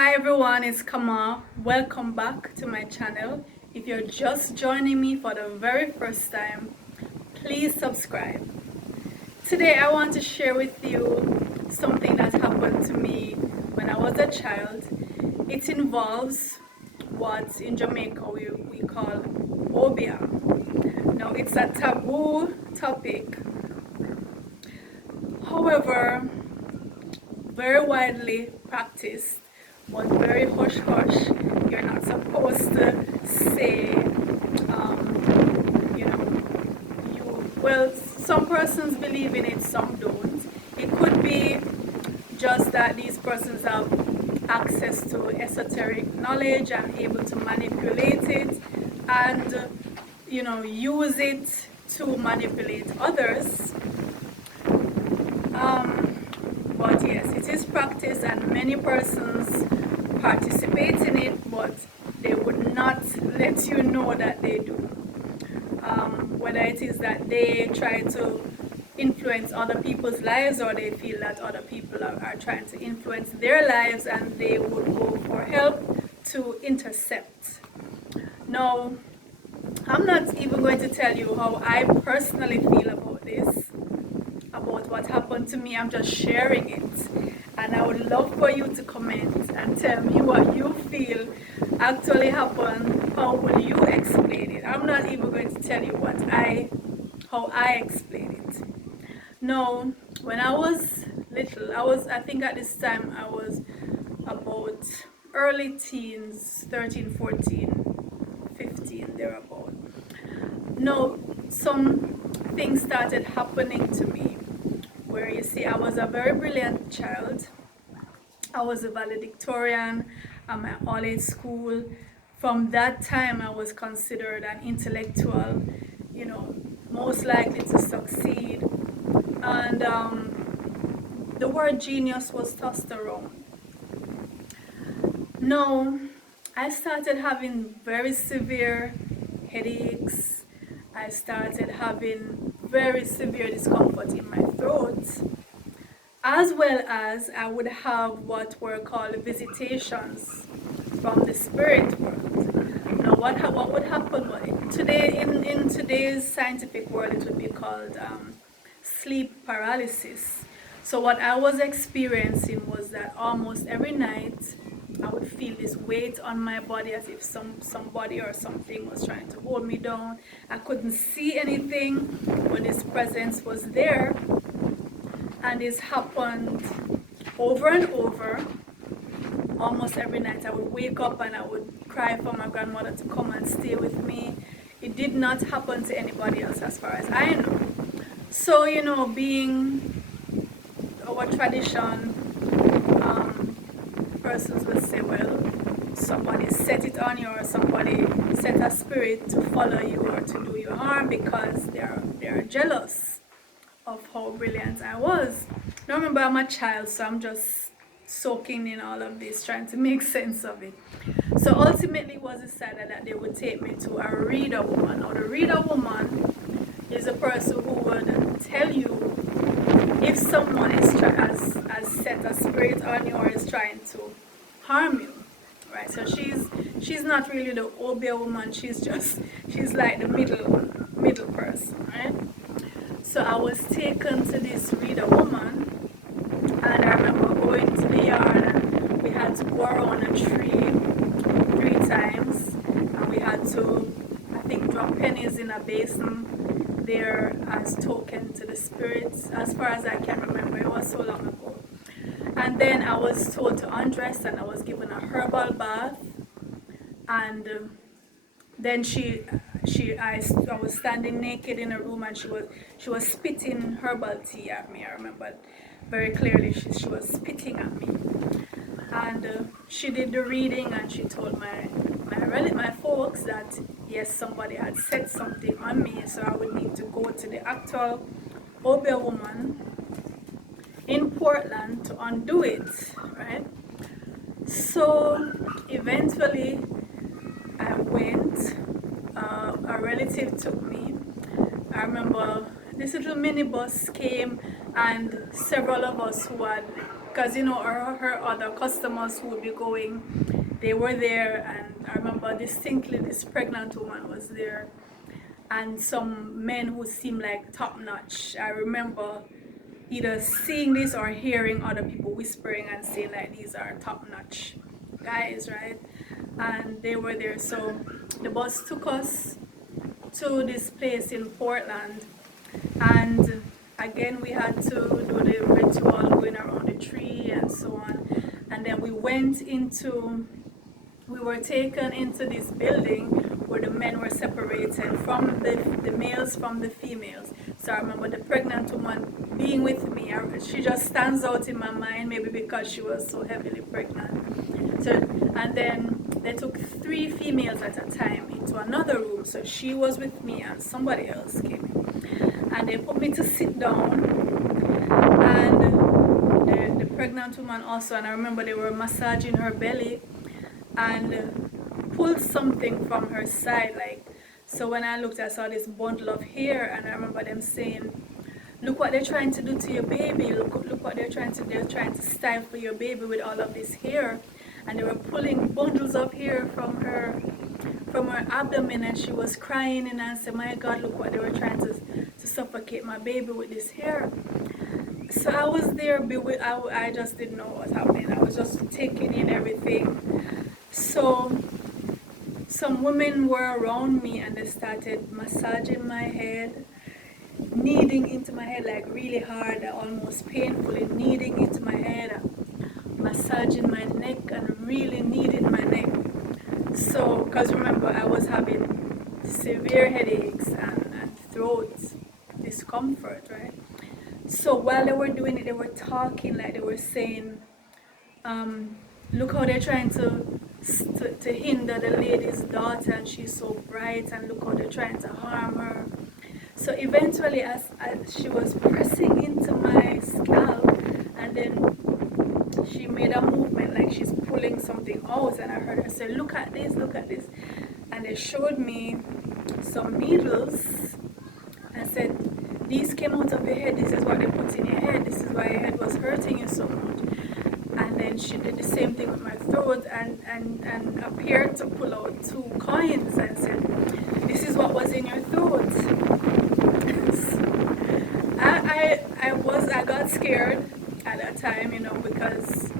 Hi everyone, it's Kamau. Welcome back to my channel. If you're just joining me for the very first time, please subscribe. Today I want to share with you something that happened to me when I was a child. It involves what in Jamaica we call Obeah. Now it's a taboo topic, however very widely practiced, but very hush-hush. You're not supposed to say, well, some persons believe in it, some don't. It could be just that these persons have access to esoteric knowledge and able to manipulate it and, use it to manipulate others. But yes, it is practiced and many persons participate in it, but they would not let you know that they do. Whether it is that they try to influence other people's lives or they feel that other people are trying to influence their lives and they would go for help to intercept. Now, I'm not even going to tell you how I personally feel about this, about what happened to me. I'm just sharing it, and I would love for you to comment and tell me what you feel actually happened. How will you explain it? I'm not even going to tell you how I explain it. No, when I was little, I think at this time I was about early teens, 13, 14, 15, thereabout. No, some things started happening to me where, you see, I was a very brilliant child. I was a valedictorian at my all-age school. From that time, I was considered an intellectual, most likely to succeed. And the word genius was tossed around. No, I started having very severe headaches. I started having very severe discomfort in my throat, as well as I would have what were called visitations from the spirit world. Now, what would happen today in today's scientific world, it would be called sleep paralysis. So what I was experiencing was that almost every night I would feel this weight on my body as if somebody or something was trying to hold me down. I couldn't see anything, but this presence was there. And this happened over and over. Almost every night I would wake up and I would cry for my grandmother to come and stay with me. It did not happen to anybody else as far as I know. So, being our tradition, persons will say, well, somebody set it on you or somebody set a spirit to follow you or to do you harm because they're jealous of how brilliant I was. Now remember, I'm a child, so I'm just soaking in all of this, trying to make sense of it. So ultimately it was decided that they would take me to a reader woman. Now the reader woman is a person who would tell you if someone has set a spirit on you or is trying to harm you, right? So she's not really the Obeah woman. She's like the middle person, right? So I was taken to this reader woman, and I remember going to the yard and we had to go around a tree 3 times, and we had to, I think, drop pennies in a basin there as token to the spirits, as far as I can remember. It was so long ago. And then I was told to undress and I was given a herbal bath, and then I was standing naked in a room and she was spitting herbal tea at me. I remember very clearly she was spitting at me, and she did the reading and she told my folks that yes, somebody had said something on me, so I would need to go to the actual Obeah woman in Portland to undo it, right? So eventually I went. A relative took me. I remember this little minibus came and several of us who had because her other customers who would be going, they were there, and I remember distinctly this pregnant woman was there, and some men who seemed like top notch. I remember either seeing this or hearing other people whispering and saying like these are top notch guys, right? And they were there. So the bus took us to this place in Portland, and again we had to do the ritual going around the tree and so on, and then we were taken into this building where the men were separated from the males from the females. So I remember the pregnant woman being with me. She just stands out in my mind, maybe because she was so heavily pregnant. So, and then they took 3 females at a time into another room. So she was with me and somebody else came in. And they put me to sit down. And the pregnant woman also, and I remember they were massaging her belly and pulled something from her side, like, so when I looked I saw this bundle of hair, and I remember them saying, look what they're trying to do to your baby, look what they're trying to stifle your baby with all of this hair. And they were pulling bundles of hair from her abdomen, and she was crying and I said, my God, look what they were trying to suffocate my baby with this hair. So I was there, I just didn't know what was happening. I was just taking in everything. So some women were around me and they started massaging my head, kneading into my head like really hard, almost painfully kneading into my head, massaging my neck and really kneading my neck. So, because remember, I was having severe headaches and throat discomfort, right? So while they were doing it, they were talking, like they were saying, look how they're trying to hinder the lady's daughter, and she's so bright, and look how they're trying to harm her. So eventually, as she was pressing into my scalp, and then she made a movement like she's pulling something out, and I heard her say, look at this, and they showed me some needles and said, these came out of your head, this is what they put in your head, this is why your head was hurting you so much. And then she did the same thing with my throat and appeared to pull out 2 coins and said, this is what was in your throat. I got scared at that time, because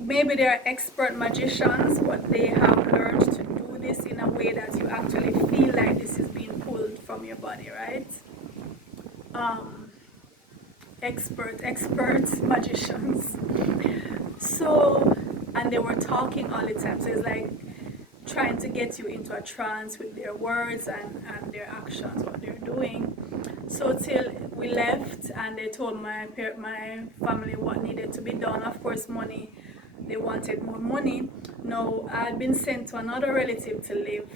maybe they are expert magicians, but they have learned to do this in a way that you actually feel like this is being pulled from your body, right? Expert magicians. So, and they were talking all the time, so it's like trying to get you into a trance with their words and their actions, what they're doing. So till we left, and they told my family what needed to be done. Of course, money, they wanted more money. Now, I had been sent to another relative to live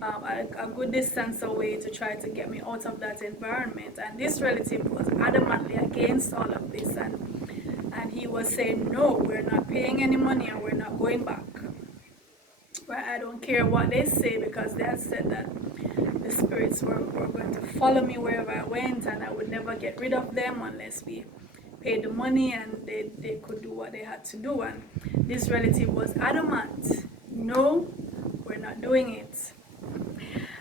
a good distance away to try to get me out of that environment, and this relative was adamantly against all of this, and he was saying, no, we're not paying any money and we're not going back. But I don't care what they say, because they had said that the spirits were going to follow me wherever I went, and I would never get rid of them unless we paid the money, and they could do what they had to do. And this relative was adamant, no, we're not doing it.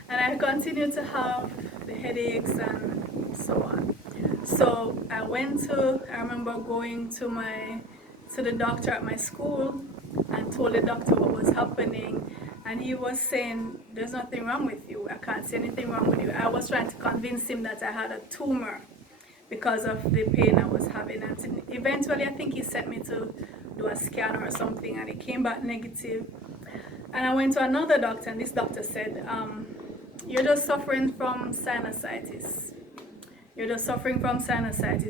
And I continued to have the headaches and so on. So I remember going to the doctor at my school and told the doctor what was happening, and he was saying, there's nothing wrong with you, I can't see anything wrong with you. I was trying to convince him that I had a tumor because of the pain I was having, and eventually I think he sent me to do a scan or something, and it came back negative. And I went to another doctor, and this doctor said, you're just suffering from sinusitis.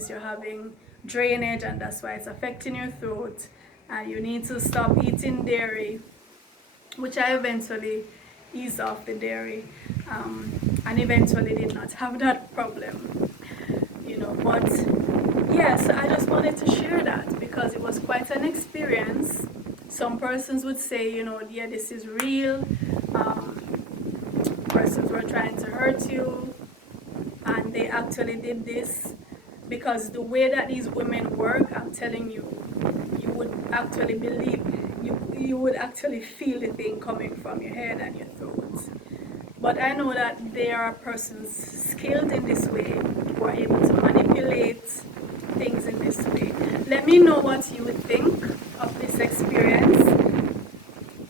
You're having drainage, and that's why it's affecting your throat. And you need to stop eating dairy, which I eventually eased off the dairy, and eventually did not have that problem. But yeah, so I just wanted to share that because it was quite an experience. Some persons would say, yeah, this is real. Persons were trying to hurt you, and they actually did this because the way that these women work, I'm telling you, you would actually believe, you would actually feel the thing coming from your head and your throat. But I know that there are persons skilled in this way who are able to manipulate things in this way. Let me know what you would think of this experience,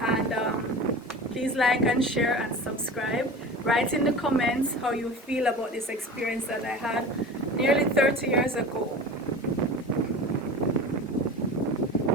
and please like and share and subscribe. Write in the comments how you feel about this experience that I had nearly 30 years ago.